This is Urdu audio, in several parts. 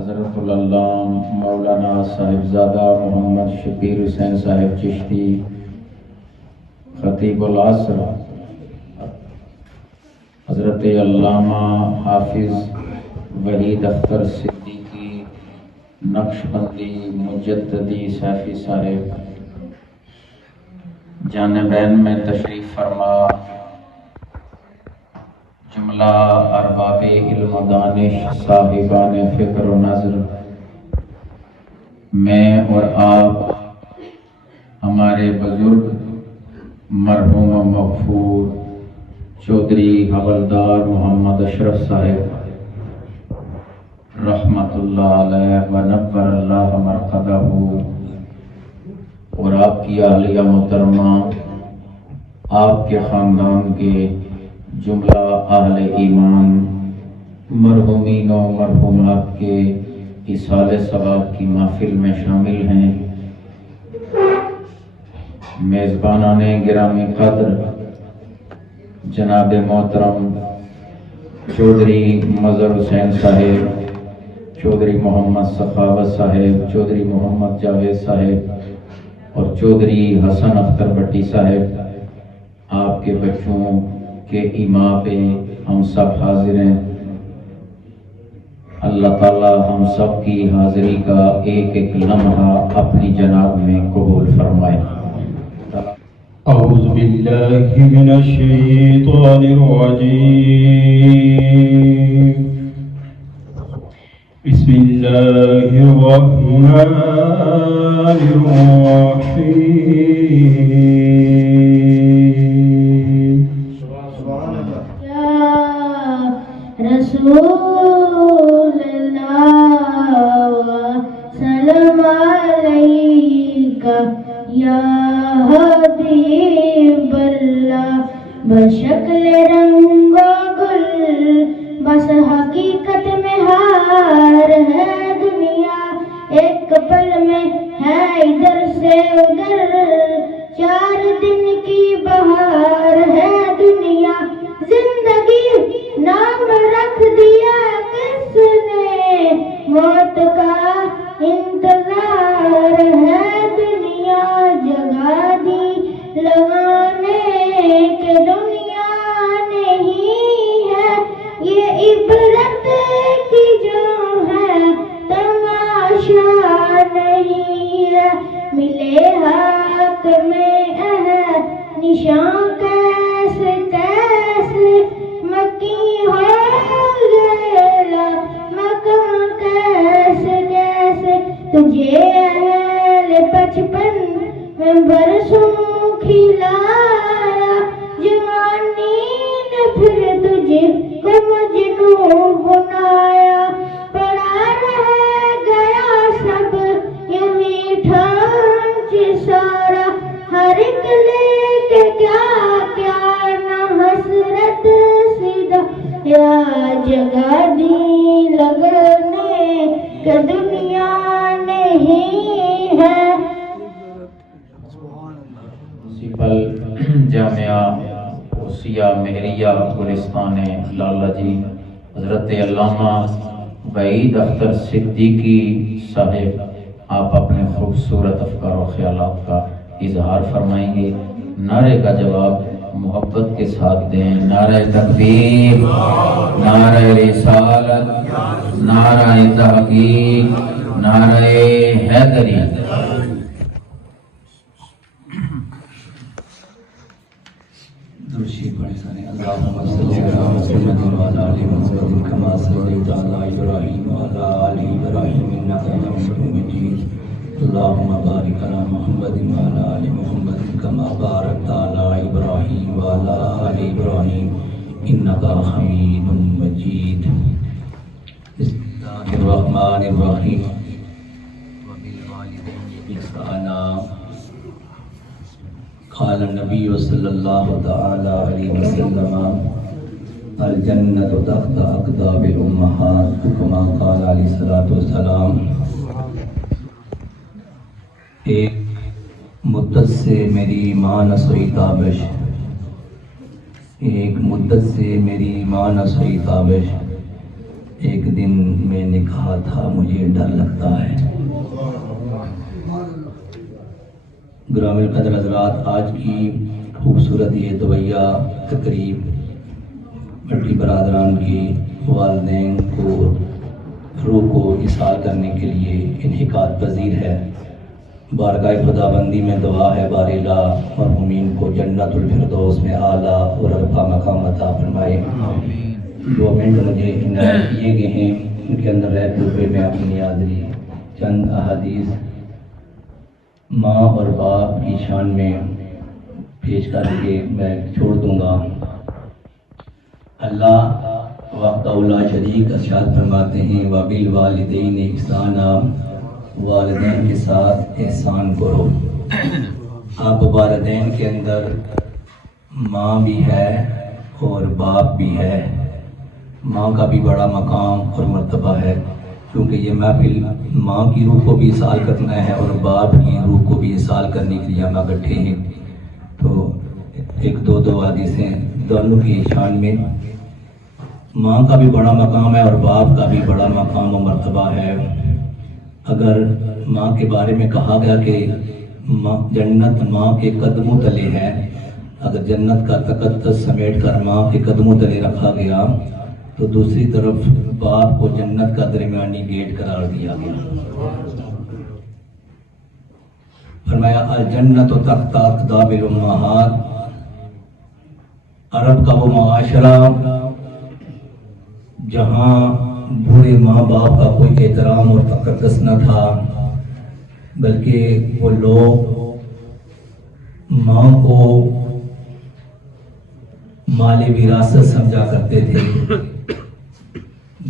حضرت العلام مولانا صاحبزادہ محمد شبیر حسین صاحب چشتی خطیب العصر، حضرت علامہ حافظ وحید اختر صدیقی نقشبندی مجددی سیفی صاحب جانبین میں تشریف فرما، جملہ ارباب علم و دانش صاحبان فکر و نظر، میں اور آپ ہمارے بزرگ مرحوم و مغفور چودھری حوالدار محمد اشرف صاحب رحمت اللہ علیہ و نور اللہ مرقدہ، اور آپ کی عالیہ محترمہ، آپ کے خاندان کے جملہ اہل ایمان مرحومین و مرحومات کے ایصال ثواب کی محفل میں شامل ہیں، میزبانان گرامی قدر جناب محترم چودھری مظہر حسین صاحب، چودھری محمد سخاوت صاحب، چودھری محمد جاوید صاحب اور چودھری حسن اختر بٹی صاحب، آپ کے بچوں کے ایما پہ ہم سب حاضر ہیں۔ اللہ تعالی ہم سب کی حاضری کا ایک ایک لمحہ اپنی جناب میں قبول فرمائے۔ اعوذ باللہ من الشیطان الرجیم، بسم اللہ الرحمن الرحیم۔ یا رسول اللہ سلام علیکہ، یا حبیب اللہ، بشکل رنگ و گل بس حقیقت میں ہار ہے دنیا، ایک پل میں ہے ادھر سے ادھر، 4 دن کی بہار ہے دنیا، زندگی نام رکھ دیا کس نے، موت کا انتظار ہے دنیا، جگہ دی لگانے کے دنیا نہیں ہے، یہ عبرت کی جو ہے تماشا نہیں ہے، ملے حق میں نشان کیسے کیسے مکی ہو گئے مکان کیسے کیسے، تجھے اہل 55 میں برسوں کھلایا، جوانی نے پھر تجھے کو مجنوں بنایا، پڑا رہ گیا سب یہ میٹھا سارا، ہر ایک لے کے کیا کیا نہ حسرت سیدھا، یا جگہ دی لگنے کہ دنیا نہیں ہے۔ پرنسپل جامعہ عوسیہ مہریہ گلستان لالہ جی حضرت علامہ وحید اختر صدیقی صاحب، آپ اپنے خوبصورت افکار و خیالات کا اظہار فرمائیں گے، نعرے کا جواب محبت کے ساتھ دیں، نعرہ تکبیر، نعرہ رسالت، نعرہ تحقیق، نعرہ حیدری۔ اللهم صل على محمد وعلى آل محمد كما صليت على إبراهيم وعلى آل إبراهيم إنك حميد مجيد، اللهم بارك على محمد وعلى آل محمد كما باركت على إبراهيم وعلى آل إبراهيم إنك حميد مجيد۔ بسم الله الرحمن الرحيم، وبالوالدين إحسانا، قال النبی صلی اللہ تعالی علیہ وسلم، الجنت تحت اقدام الامہات، کما قال علیہ الصلوۃ والسلام۔ ایک مدت سے میری ماں نہ سوئی تابش، ایک مدت سے میری ماں نہ سوئی تابش، ایک دن میں نے کہا تھا مجھے ڈر لگتا ہے۔ گرامی القدر حضرات، آج کی خوبصورت یہ دویہ تقریب بٹی برادران کے والدین کو روح کو اصال کرنے کے لیے انعقاد پذیر ہے۔ بارگاہ خداوندی میں دعا ہے بار الہ مرحومین کو جنت الفردوس میں اعلیٰ اور عرفہ مقام عطا فرمائے۔ 2 منٹ مجھے عنایت کیے گئے ہیں، ان کے اندر رہتے ہوئے میں اپنی حاضری چند احادیث ماں اور باپ کی شان میں پیش کر کے میں چھوڑ دوں گا۔ اللہ وحدہ لا شریک ارشاد فرماتے ہیں وبالوالدین احسانا، والدین کے ساتھ احسان کرو۔ اب والدین کے اندر ماں بھی ہے اور باپ بھی ہے۔ ماں کا بھی بڑا مقام اور مرتبہ ہے، کیونکہ یہ محفل ماں کی روح کو بھی اصال کرنا ہے اور باپ کی روح کو بھی اصال کرنے کے لیے ہم اکٹھے ہیں۔ تو 1-2 حدیثیں دونوں کی شان میں۔ ماں کا بھی بڑا مقام ہے اور باپ کا بھی بڑا مقام و مرتبہ ہے۔ اگر ماں کے بارے میں کہا گیا کہ جنت ماں کے قدموں تلے ہے، اگر جنت کا تقدس سمیٹ کر ماں کے قدموں تلے رکھا گیا تو دوسری طرف باپ کو جنت کا درمیانی گیٹ قرار دیا گیا۔ فرمایا الجنت تحت اقدام الامہات، عرب کا وہ معاشرہ جہاں بوڑھے ماں باپ کا کوئی احترام اور تقدس نہ تھا، بلکہ وہ لوگ ماں کو مال وراثت سمجھا کرتے تھے۔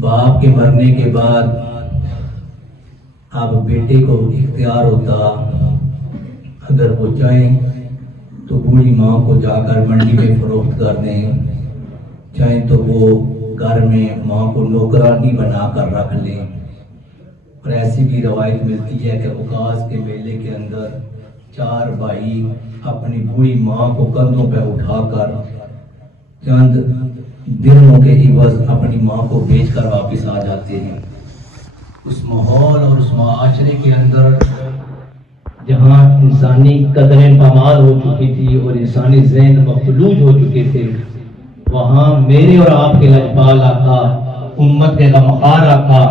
باپ کے مرنے کے بعد اب بیٹے کو اختیار ہوتا، اگر وہ چاہیں تو بوڑھی ماں کو جا کر منڈی میں فروخت کر دیں، چاہیں تو وہ گھر میں ماں کو نوکرانی بنا کر رکھ لیں۔ اور ایسی بھی روایت ملتی ہے کہ اوقاس کے میلے کے اندر 4 بھائی اپنی بوڑھی ماں کو کندھوں پہ اٹھا کر چند دنوں کے عوض اپنی ماں کو بیچ کر واپس آ جاتے ہیں۔ اس ماحول اور اس معاشرے کے اندر جہاں انسانی قدریں پامال ہو چکی تھی اور انسانی ذہن مفلوج ہو چکے تھے، وہاں میرے اور آپ کے لجپال آقا، امت کے غمخوار آقا،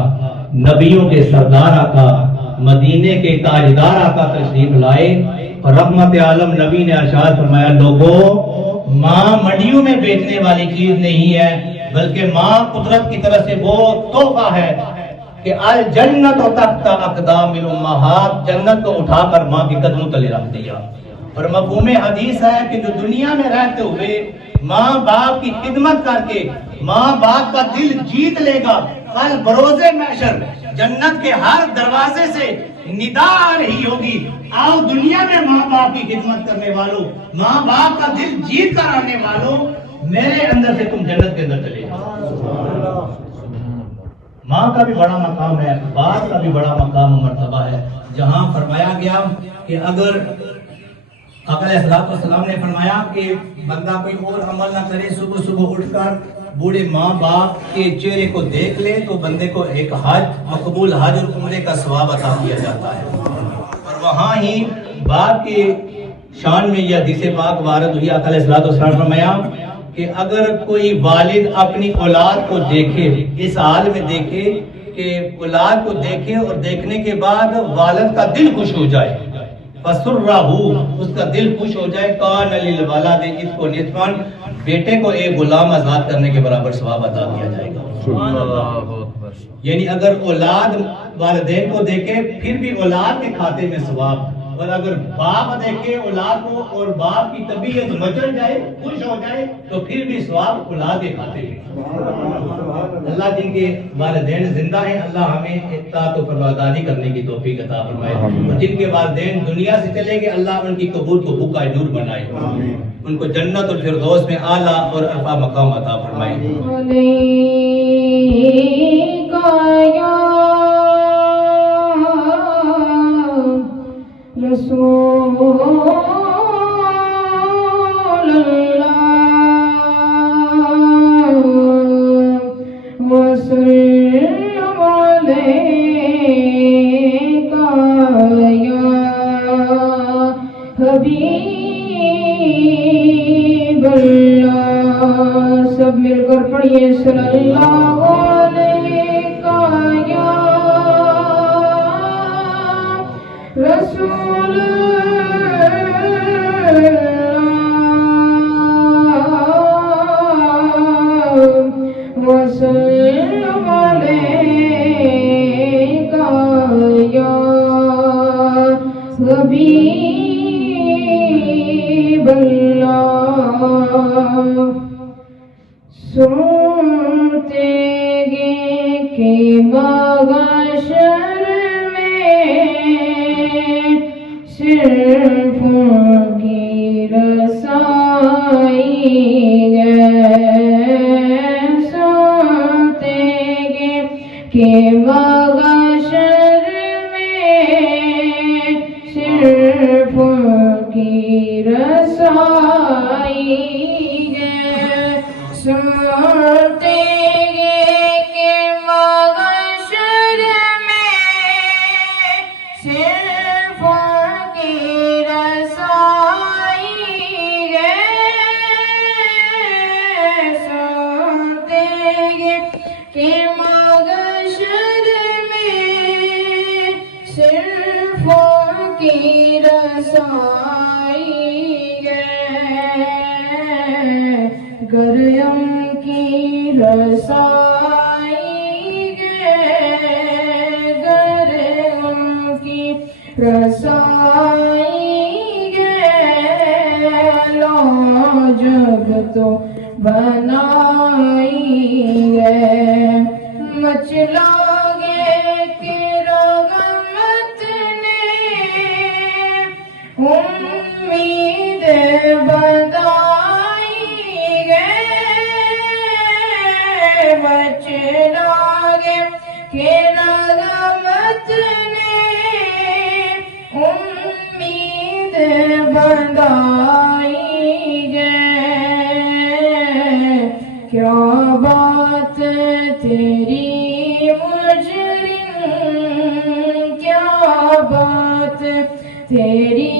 نبیوں کے سردار آقا، مدینے کے تاجدار آقا تشریف لائے اور رحمت عالم نبی نے ارشاد فرمایا لوگوں، ماں منڈیوں میں بیچنے والی چیز نہیں ہے، بلکہ ماں قدرت کی طرف سے وہ تحفہ ہے کہ الجنت تحت اقدام الامہات، جنت کو اٹھا کر ماں کے قدموں تلے رکھ دیا۔ اور مفہوم حدیث ہے کہ جو دنیا میں رہتے ہوئے ماں باپ کی خدمت کر کے ماں باپ کا دل جیت لے گا، کل بروز محشر جنت کے ہر دروازے سے ندا آ رہی ہوگی، آؤ دنیا میں ماں باپ کی خدمت کرنے والوں، ماں باپ کا دل جیت کر آنے والوں، میرے اندر سے تم جنت کے اندر چلے جاؤ۔ ماں کا بھی بڑا مقام ہے، باپ کا بھی بڑا مقام و مرتبہ ہے، جہاں فرمایا گیا کہ اگر آقا علیہ السلام نے فرمایا کہ بندہ کوئی اور عمل نہ کرے، صبح صبح اٹھ کر بوڑھے ماں باپ کے چہرے کو دیکھ لے تو بندے کو ایک حج، مقبول حج اور عمرے کا ثواب عطا کیا جاتا ہے۔ اور وہاں ہی باپ کے شان میں یہ حدیث پاک وارد ہوئی، آقا علیہ السلام نے فرمایا کہ اگر کوئی والد اپنی اولاد کو دیکھے، اس حال میں دیکھے کہ اولاد کو دیکھے اور دیکھنے کے بعد والد کا دل خوش ہو جائے، فَسُرَّهُ، اس کا دل خوش ہو جائے، کَانَ لِلْوَلَدِ اِذْقُ نِصْفًا، بیٹے کو ایک غلام آزاد کرنے کے برابر ثواب عطا کیا جائے گا۔ یعنی اگر اولاد والدین کو دیکھے پھر بھی اولاد کے کھاتے میں ثواب، اور اگر باپ دیکھے اولاد کو اور باپ کی طبیعت مچل جائے، خوش ہو جائے، تو پھر بھی ثواب اولاد کے کھاتے میں۔ اللہ جن کے والدین زندہ ہیں، اللہ ہمیں اطاعت و فرمانبرداری کرنے کی توفیق عطا فرمائے، اور جن کے والدین دنیا سے چلے گئے، اللہ ان کی قبور کو بقع نور بنائے، ان کو جنت الفردوس میں اعلیٰ اور عرفہ مقام عطا فرمائے۔ رسول اللہ وسلم حبیب اللہ سنتے گے کہ محشر میں صرف ان کی رسائی ہے سنتے گے کہ محشر میں صرف ان کی رسائی ہے سنتے گے کہ محشر میں صرف ان کی رسائی ہے سنتے گے کہ محشر میں صرف ان کی رسائی ہے گرم کی رسائی ہے گرم کی رسائی ہے لو جب تو بنائی ہے مچلا گے کہ رحمت نے امید بدائی ہے مچلا گے کہ رحمت نے امید بدائی ہے کیا بات تیری مجرم کیا بات تیری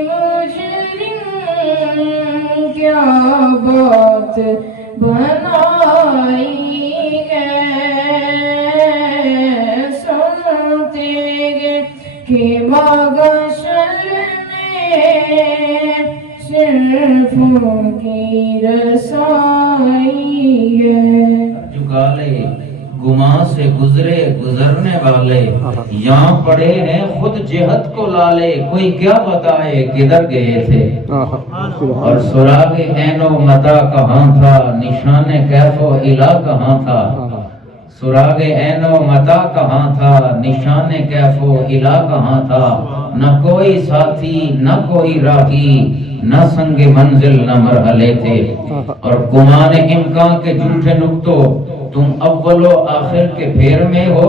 مجرم کیا بات بنائی ہے سنتے گے کہ محشر میں صرف ان کی رسائی ہے جگالے گماں سے گزرے گزرنے والے یہاں پڑے ہیں خود جہت کو لالے کوئی کیا بتائے کدھر گئے تھے اور سراغ عین و متا کہاں تھا نشان کیف و الا کہاں تھا سراغ عین و متا کہاں تھا نشان کیف و الا کہاں تھا نہ کوئی ساتھی نہ کوئی راہی نہ سنگ منزل نہ مرحلے تھے اور گمان امکان کے جھوٹے نقطوں تم اول و آخر کے پھیر میں ہو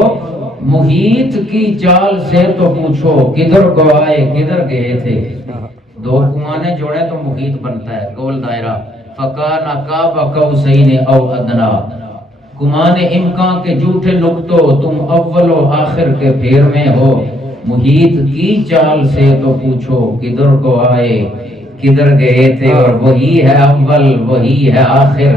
محیط کی چال سے تو پوچھو کدھر کو آئے کدھر گئے تھے دو گمانے جوڑے تو محیط بنتا ہے گول دائرہ فکان قاب قوسین او ادنا گمان امکان کے جھوٹے نقطوں تم اول و آخر کے پھیر میں ہو محیط کی چال سے تو پوچھو کدھر کو آئے کدھر گئے تھے اور وہی ہے اول وہی ہے آخر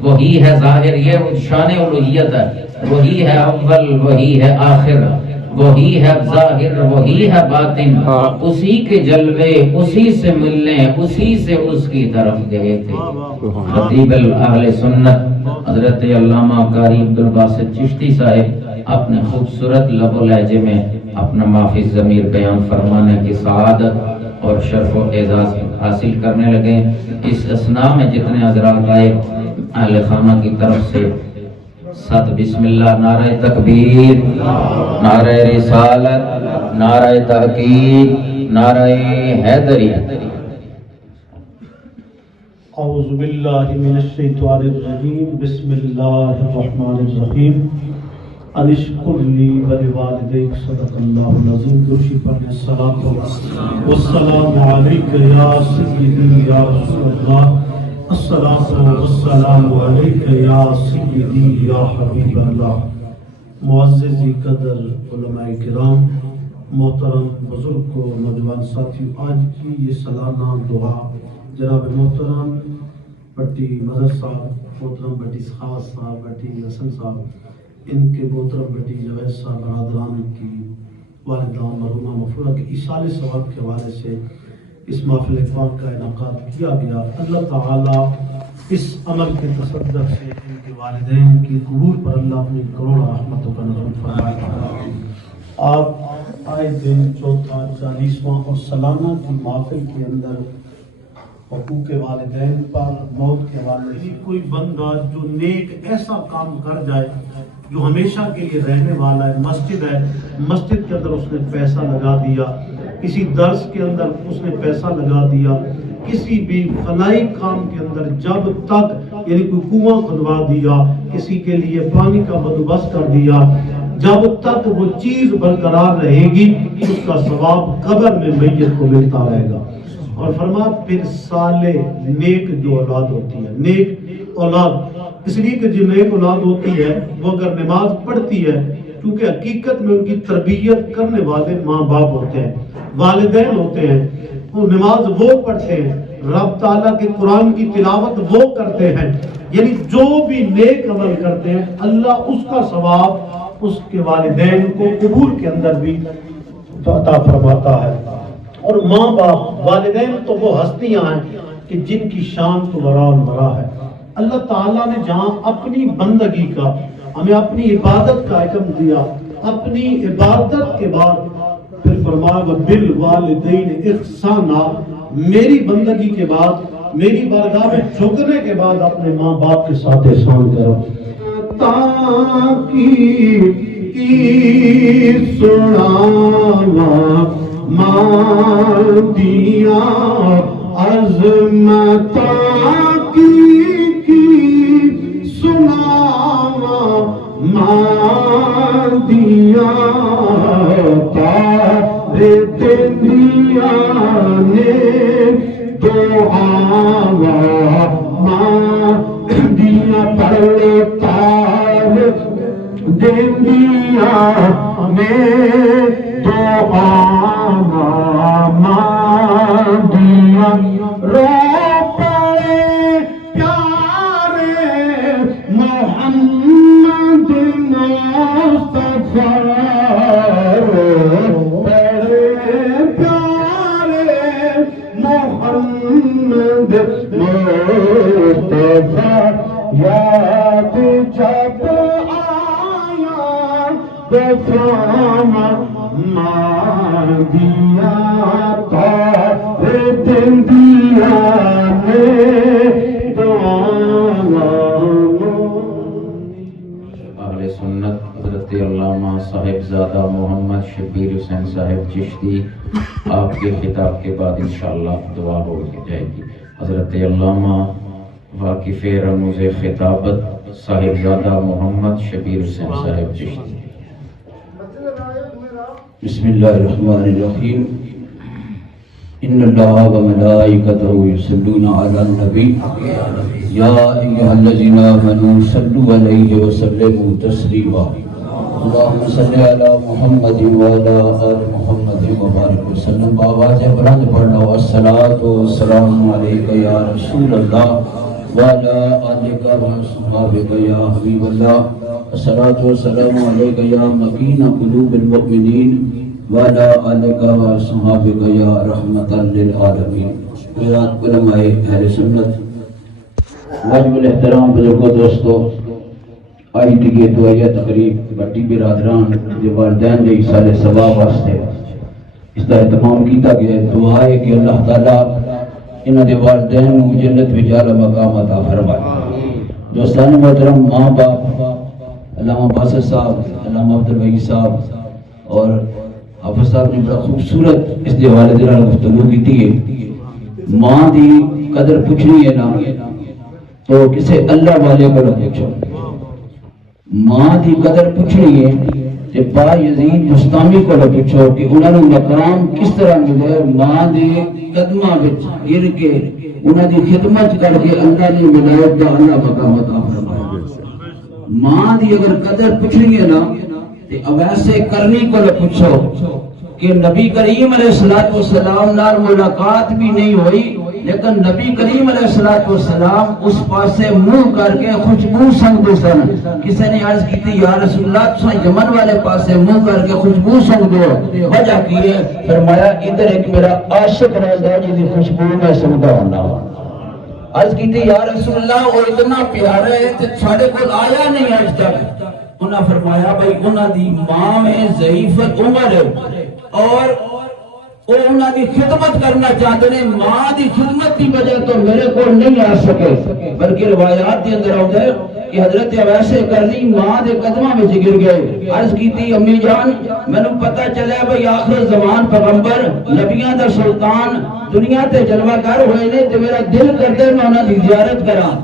وہی ہے ظاہر یہ شان الوہیت ہے وہی ہے اول وہی ہے آخر وہی ہے ظاہر وہی ہے باطن اسی کے جلوے اسی سے ملنے اسی سے اس کی طرف گئے تھے خطیب اہل سنت حضرت علامہ قاری عبدالباسط چشتی صاحب اپنے خوبصورت لب و لہجے میں اپنا مافی ضمیر بیان فرمانے کی سعادت اور شرف و اعزاز حاصل کرنے لگے اس اثناء میں جتنے حضرات آئے اہل خانہ کی طرف سے ست بسم اللہ نعرہ تکبیر نعرہ رسالت نعرہ تحقیق نعرہ حیدری اعوذ باللہ من الشیطان الرجیم بسم اللہ الرحمن الرحیم انشکر لی ولوالدیک صدق اللہ العظیم درشی پڑھنے الصلاۃ والسلام علیک یا سیدی یا رسول اللہ الصلاۃ والسلام علیک یا سیدی یا حبیب اللہ معززی قدر علماء کرام محترم بزرگ کو نوجوان ساتھیوں آج کی یہ سالانہ دعا جناب محترم بٹی مظہر صاحب محترم بٹی خاص صاحب بٹی حسن صاحب ان کے محترم بٹی جوید صاحب برادران کی والدہ مرحومہ مفرورہ کے ایصال ثواب کے حوالے سے اس محفل پاک کا انعقاد کیا گیا اللہ تعالیٰ اس عمل کے تصدق سے ان کے والدین کی قبول پر اللہ اپنی کروڑ رحمتوں کا نظر فرمائے آپ آئے دن چوتھا 40واں اور سالانہ کی محفل کے اندر حقوق والدین پر موت کے حوالے سے کوئی بندہ جو نیک ایسا کام کر جائے جو ہمیشہ کے لیے رہنے والا ہے، مسجد کے اندر اس نے پیسہ لگا دیا، کسی درس کے اندر اس نے پیسہ لگا دیا، کسی بھی فلاحی کام کے اندر جب تک یعنی کوئی کنواں کھدوا دیا، کسی کے لیے پانی کا بندوبست کر دیا، جب تک وہ چیز برقرار رہے گی اس کا ثواب قبر میں میت کو ملتا رہے گا۔ اور فرمایا پھر صالح نیک جو اولاد ہوتی ہے، نیک اولاد اس لیے کہ جو نیک اولاد ہوتی ہے وہ اگر نماز پڑھتی ہے، کیونکہ حقیقت میں ان کی تربیت کرنے والے ماں باپ ہوتے ہیں، والدین ہوتے ہیں، وہ نماز وہ پڑھتے ہیں، رب تعالیٰ کے قرآن کی تلاوت وہ کرتے ہیں، یعنی جو بھی نیک عمل کرتے ہیں اللہ اس کا ثواب اس کے والدین کو قبور کے اندر بھی عطا فرماتا ہے۔ اور ماں باپ والدین تو وہ ہستیاں ہیں کہ جن کی شان تو برا ہے۔ اللہ تعالیٰ نے جہاں اپنی بندگی کا ہمیں اپنی عبادت کا حکم دیا، اپنی عبادت کے بعد پھر فرمایا وبالوالدین احسانا، میری بندگی کے بعد میری بارگاہ میں جھکنے کے بعد اپنے ماں باپ کے ساتھ احسان کرو۔ تاکی سناوا ماں دیا عظمتاں کی سناوا ماں دیا تارے دنیا نے دعاوا ماں دیا پڑھے تار دنیا میں دعاوا ماں دیا رو پڑے پیارے محمد مصطفیٰ، پڑے پیارے محمد مصطفیٰ، یاد جب آیا دفعہ ماں دیا تارے دنیا میں دعاوا۔ اہل سنت حضرت علامہ صاحبزادہ محمد شبیر حسین صاحب چشتی، آپ کے خطاب کے بعد انشاءاللہ دعا ہو جائے گی۔ حضرت علامہ واقف رموز خطابت صاحبزادہ محمد شبیر حسین صاحب چشتی۔ بسم اللہ الرحمن الرحیم، ان اللہ و ملائکتہ یصلون علی النبی یا ایھا الذین آمنوا صلوا علیہ وسلموا تسلیما، اللہم صلی علی محمد وعلی آل محمد وبارک وسلم۔ بآواز بلند پڑھنا، الصلاۃ والسلام علیک یا رسول اللہ وعلی آلک وصحبک یا حبیب اللہ، الصلاۃ والسلام علیک یا مکین قلوب المؤمنین وعلی آلک وصحبک یا رحمۃ للعالمین۔ میرات علماء اہل سنت، واجب الاحترام بزرگوں، دوستو، آئی دیگے دعائیہ تقریب بڑی برادران دے والدین دے سال ثواب واسطے اس کا اہتمام کیتا گیا ہے۔ دعا ہے کہ اللہ تعالیٰ انہاں دے والدین کو جنت وچ اعلی مقام عطا فرمائے۔ دوستان محترم، ماں باپ علامہ باسط صاحب، علامہ عبدالوہی صاحب اور حافظ صاحب نے بڑا خوبصورت اس دے حوالے دے نال گفتگو کی ہے۔ ماں دی قدر پوچھنی ہے نا تو کسے اللہ والے کو پوچھو، ماں دی قدر پوچھنی ہے تے با یزید بستامی کو پوچھو کہ انہاں نوں مقام کس طرح ملے۔ ماں دے قدماں وچ گر کے انہاں دی خدمت کر کے اللہ نے ولایت دا اللہ مقام عطا فرمایا۔ ماں دی اگر قدر پوچھنی ہے نا تے اویسے کرنی کو پوچھو کہ نبی کریم علیہ السلام نال ملاقات بھی نہیں ہوئی، لیکن نبی کریم علیہ السلام اس پاسے منہ کر کے خوشبو سنگدے سن۔ کسی نے عرض کی تھی یا رسول اللہ تساں یمن والے پاسے منہ کر کے خوشبو سنگدے ہو، وجہ کی ہے؟ فرمایا ادھر ایک میرا عاشق رہندا ہے جس دی خوشبو میں سنگدا ہوندا۔ عرض کی تھی یا رسول اللہ وہ اتنا پیارا ہے تے ساڈے کول آیا نہیں آج تک۔ انہاں فرمایا بھائی انہاں دی ماں میں ضعیف عمر ہے اور وہ انہوں کی خدمت کرنا چاہتے ہیں. ماں کی خدمت کی وجہ تو میرے کو نہیں آ سکے بلکہ روایات کے اندر آتا ہے کہ حضرت اویس قرنی ماں کے قدموں میں گر گئے. عرض کی تھی امی جان مینوں پتہ چلیا بھئی آخر زمان پیغمبر نبیاں دا سلطان دنیا تے جلوہ گر ہوئے نے تے میرا دل کردا میں انہاں دی زیارت کراں.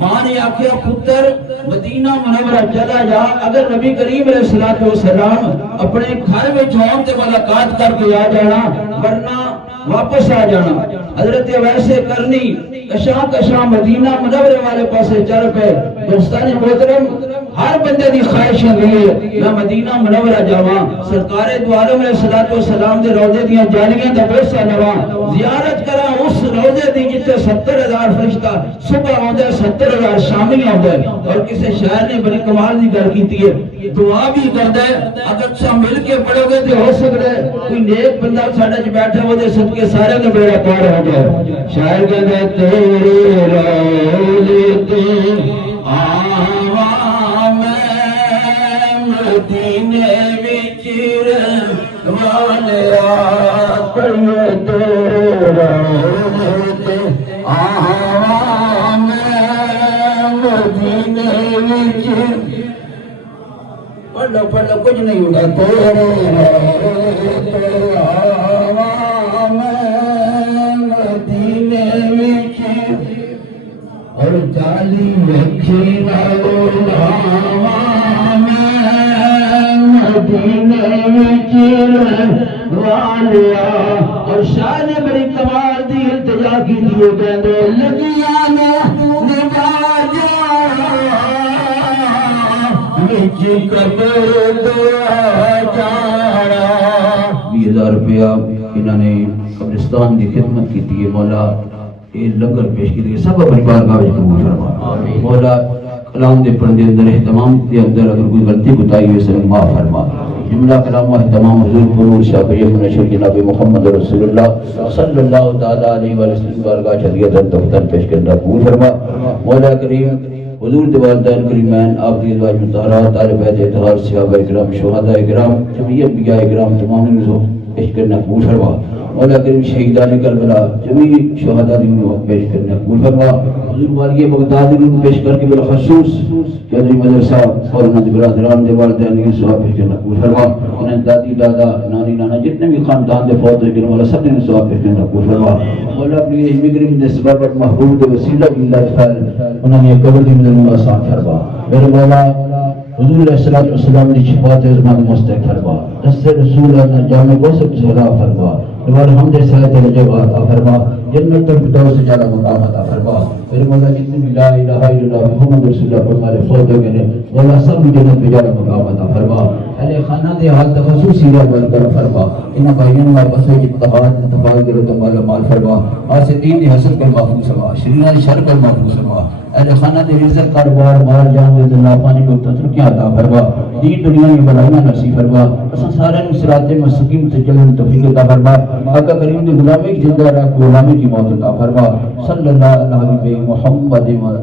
ماں نے آخیا پتر مدینہ منورہ چلا جا. اگر نبی کریم علیہ الصلوۃ والسلام اپنے گھر میں ہون تے ملاقات کر کے آ جانا ورنہ واپس آ جانا. حضرت اویس قرنی کشاں کشاں مدینہ منورے والے پاسے چل پے. دوستان محترم ہر بندے دی خواہش ہوندی ہے میں مدینہ منورہ جاواں سرکار دو عالم علیہ الصلوۃ والسلام دے روضے دیاں جالیاں دا پیسہ لواں زیارت کراں اس روضے دی جتے 70,000 فرشتہ صبح آندا 70,000 شامی آندا اور کسی شاعر نے بڑی کمال دی گل کیتی ہے دعا بھی کردا ہے. اگر تساں مل کے پڑھو گے تے ہو سکدا ہے کوئی نیک بندہ ساڈے وچ بیٹھا ہو تے صدقے سارے دا بیڑا پار ہو جائے. شاعر کہندا ہے تیرے روضے تے آواں میں مدینے وچ رہوالیا تیرے روضے تے آواں میں مدینے وچ پڑھو پڑھو کچھ نہیں ہوگا. تیرے روضے تے آواں میں مدینے وچ اور جالی رکھی مدینے وچ رہوالیا. اور شاہ نے بڑی کمال دی التجا کی دیو کہندے لگیاں نے نگاہ وچ قبر دعا جانا. 20,000 روپیہ انہوں نے قبرستان کی خدمت کی ہے. مولا یہ لنگر پیش کی سب اپنی بارگاہ میں قبول فرما. مولا کلام دے پڑھنے اندر اہتمام کے اندر اگر کوئی غلطی بتائی ہوئی سے معاف فرما. جملہ کلام و اہتمام حضور قرور شاہ بریہ منشر جناب محمد رسول اللہ صلی اللہ تعالیٰ علیہ وسلم بارگاہ شریعت دفتر پیش کرنا قبول فرما. مولا کریم حضور دے والدین کریمین آپ کی ازواج مطہرات طالب اطہار صحابہ کرام شہداء کرام جميع انبیاء کرام تمام نے پیش کرنا قبول فرما. مولا کریم شہیدان کربلا جميع شہداء نے پیش کرنا قبول فرما. حضور والی بغداد نے پیش کر کے بالخصوص چودھری مدرسہ اور انہوں نے برادران دے والدین نے سواب پیش کرنا قبول فرما. انہیں دادی دادا نانی نانا جتنے بھی خاندان دے فوت ہوئے والا سب نے سواب پیش کرنا قبول فرما. مولا اپنی علم کریم دے سبب محبوب دے وسیلہ اللہ خیر انہوں نے قبر دی مدن آسان فرما. میرے مولا حضور علیہ السلام نے شفاعت عظمت مستحق فرما. دست رسول اللہ جامع کو سب صلاح فرما. دوبارہ ہم دے سایت رجب عطا فرما. جنت الفردوس سے جعلہ مقام عطا فرما. میرے مولا جتنے بھی لا الہ الا اللہ محمد رسول اللہ فرمائے فوت ہو گئے مولا سب بھی جنت میں جعلہ مقام عطا فرما. اہل خانہ دے حال خصوصی رحمت کر فرما. انہاں بھائیوں نے آپس میں اتحاد اتفاق کرو تو مالا مال فرما. آسدین دی حسد کر محفوظ فرما. شریرہ شر کر محفوظ فرما. اہل خانہ دے رزق کاروبار مال جان دے اللہ پانی کو ترقیاں عطا فرما. دین دنیا میں بلائیاں نصیب فرما. اساں سارے نوں صراط مستقیم تے چلن توفیق عطا فرما. آقا کریم دی غلامی کی زندہ رکھ غلامی کی موت عطا فرما. صلی اللہ علیہ محمد و